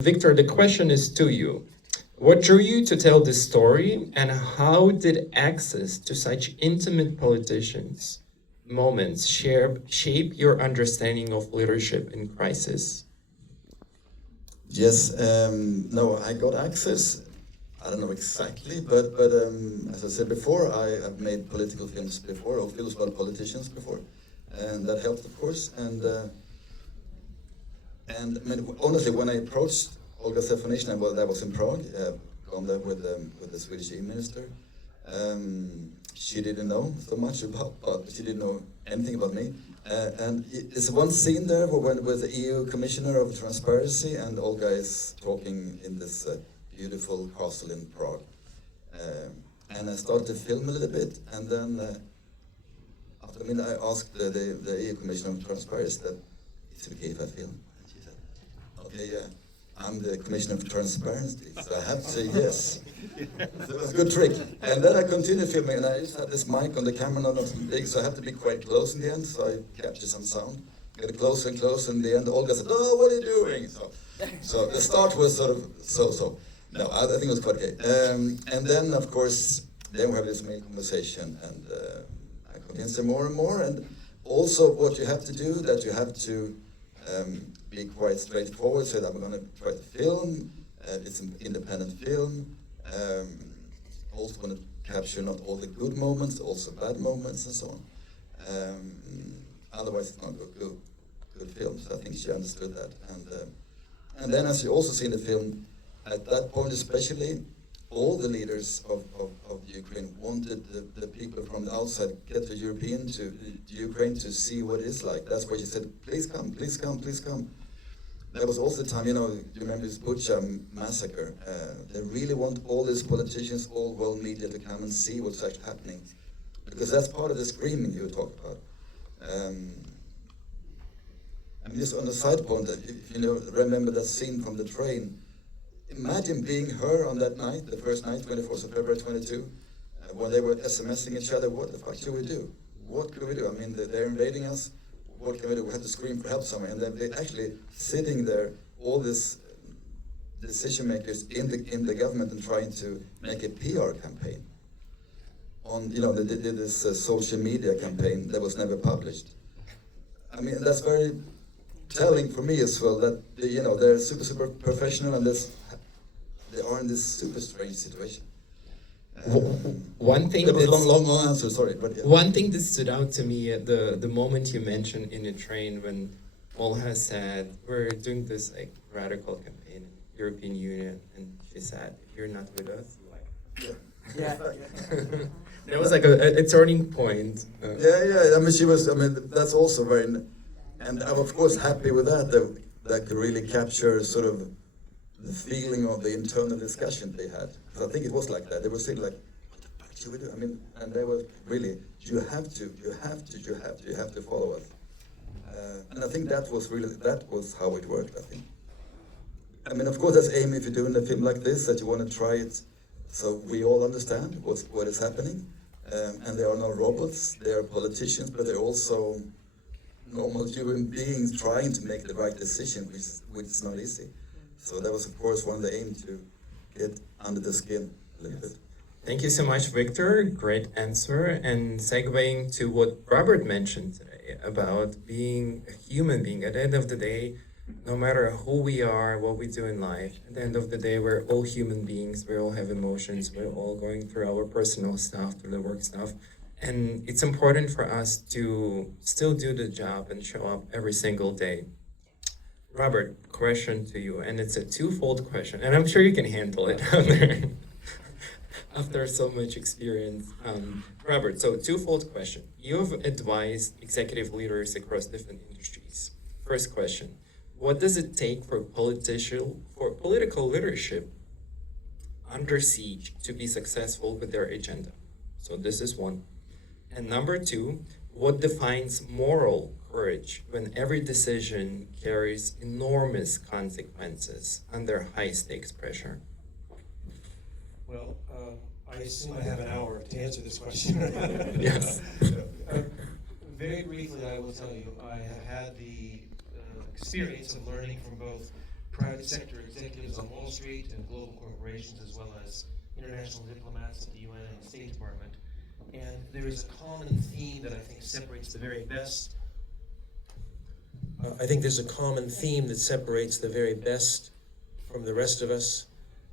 Viktor, the question is to you. What drew you to tell this story, and how did access to such intimate politicians moments shape your understanding of leadership in crisis? Yes, no, I got access. I don't know exactly, but as I said before, I have made political films before, or films about politicians before, and that helped, of course. And I mean, honestly, when I approached Olga Stefanishyna, well, that was in Prague, gone there with the Swedish minister. She didn't know so much but she didn't know anything about me. And there's one scene there with the EU Commissioner of Transparency, and Olga is talking in this beautiful castle in Prague. And I started to film a little bit, and then I asked the EU Commissioner of Transparency that, is it okay if I film? And she said, okay, yeah. I'm the Commissioner of Transparency, so I have to say yes. So it was a good trick. And then I continued filming, and I just had this mic on the camera, not so big, so I have to be quite close in the end, so I captured some sound. Get closer and closer, in the end, Olga said, "Oh, what are you doing?" So the start was sort of so. No, I think it was quite okay. And then, of course, then we have this main conversation, and I convinced her more and more. And also, what you have to do, that you have to be quite straightforward, say that I'm going to try to film. It's an independent film. Also want to capture not all the good moments, also bad moments, and so on. Otherwise, it's not a good film. So I think she understood that. And then, as you also see in the film, at that point especially, all the leaders of Ukraine wanted the people from the outside get to Ukraine to see what it's like. That's why she said, please come, please come, please come. There was also the time, you remember this Bucha massacre. They really want all these politicians, all world media to come and see what's actually happening. Because that's part of the screaming you talk about. Just on a side point, if you remember that scene from the train, imagine being her on that night, the first night, 24th of February 22, when they were SMSing each other, what the fuck should we do? What could we do? I mean, they're invading us. What can we do? We have to scream for help somewhere. And then they're actually sitting there, all these decision makers in the government, and trying to make a PR campaign. They did this social media campaign that was never published. I mean, that's very telling for me as well, that they're super professional, and they are in this super strange situation. One thing that was long answer, sorry, but yeah. One thing that stood out to me at the moment you mentioned in the train, when Olga said, we're doing this radical campaign in the European Union, and she said, if you're not with us, Yeah. There was a turning point. Yeah. I mean, that's also very, and I'm of course happy with that could really capture sort of the feeling of the internal discussion they had. Because I think it was like that. They were saying like, what the fuck should we do? I mean, and they were really, you have to follow us. And I think that was how it worked, I think. I mean, of course, that's aim if you're doing a film like this, that you want to try it so we all understand what is happening. And they are not robots, they are politicians, but they're also normal human beings trying to make the right decision, which is not easy. So that was, of course, one of the aims, to get under the skin a little bit. Thank you so much, Viktor. Great answer. And segueing to what Robert mentioned today about being a human being. At the end of the day, no matter who we are, what we do in life, at the end of the day, we're all human beings. We all have emotions. We're all going through our personal stuff, through the work stuff. And it's important for us to still do the job and show up every single day. Robert, question to you, and it's a twofold question, and I'm sure you can handle it after so much experience. Robert, so twofold question. You've advised executive leaders across different industries. First question, what does it take for political leadership under siege to be successful with their agenda? So this is one. And number two, what defines moral courage when every decision carries enormous consequences under high-stakes pressure? Well, I assume I have an hour to answer this question. Yes. Very briefly, I will tell you, I have had the experience of learning from both private sector executives on Wall Street and global corporations, as well as international diplomats at the UN and the State Department. And there is a common theme that I think separates the very best. I think there's a common theme that separates the very best from the rest of us,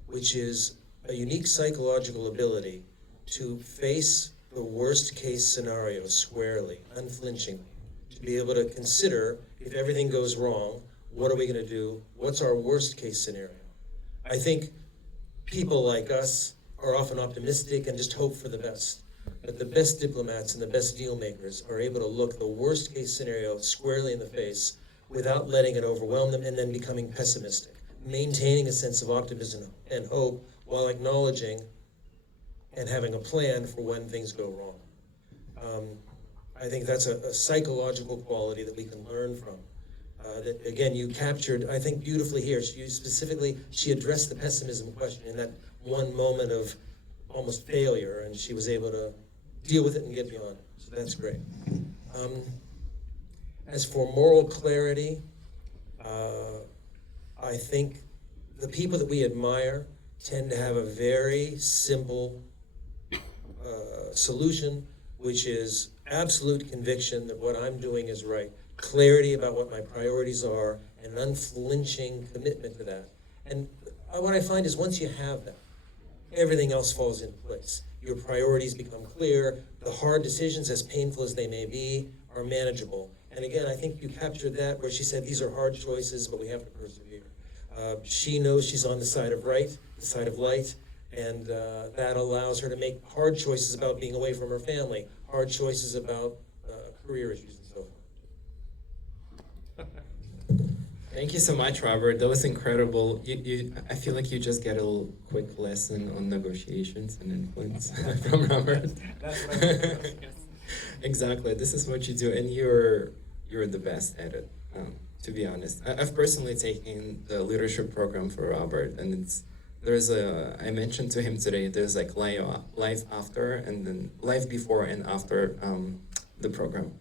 which is a unique psychological ability to face the worst case scenario squarely, unflinchingly, to be able to consider if everything goes wrong, what are we going to do? What's our worst case scenario? I think people like us are often optimistic and just hope for the best. But the best diplomats and the best deal makers are able to look the worst case scenario squarely in the face without letting it overwhelm them and then becoming pessimistic, maintaining a sense of optimism and hope while acknowledging and having a plan for when things go wrong. I think that's a psychological quality that we can learn from. That again, you captured, I think, beautifully here. She addressed the pessimism question in that one moment of almost failure, and she was able to deal with it and get beyond it. So that's great. As for moral clarity, I think the people that we admire tend to have a very simple solution, which is absolute conviction that what I'm doing is right, clarity about what my priorities are, and unflinching commitment to that. And what I find is once you have that, everything else falls into place. Your priorities become clear. The hard decisions, as painful as they may be, are manageable. And again, I think you captured that where she said these are hard choices, but we have to persevere. She knows she's on the side of right, the side of light, and that allows her to make hard choices about being away from her family, hard choices about career issues and so forth. Thank you so much, Robert. That was incredible. I feel like you just get a little quick lesson on negotiations and influence from Robert. That's what I was Exactly. This is what you do, and you're the best at it. To be honest, I've personally taken the leadership program for Robert, and I mentioned to him today, there's like life after, and then life before and after the program.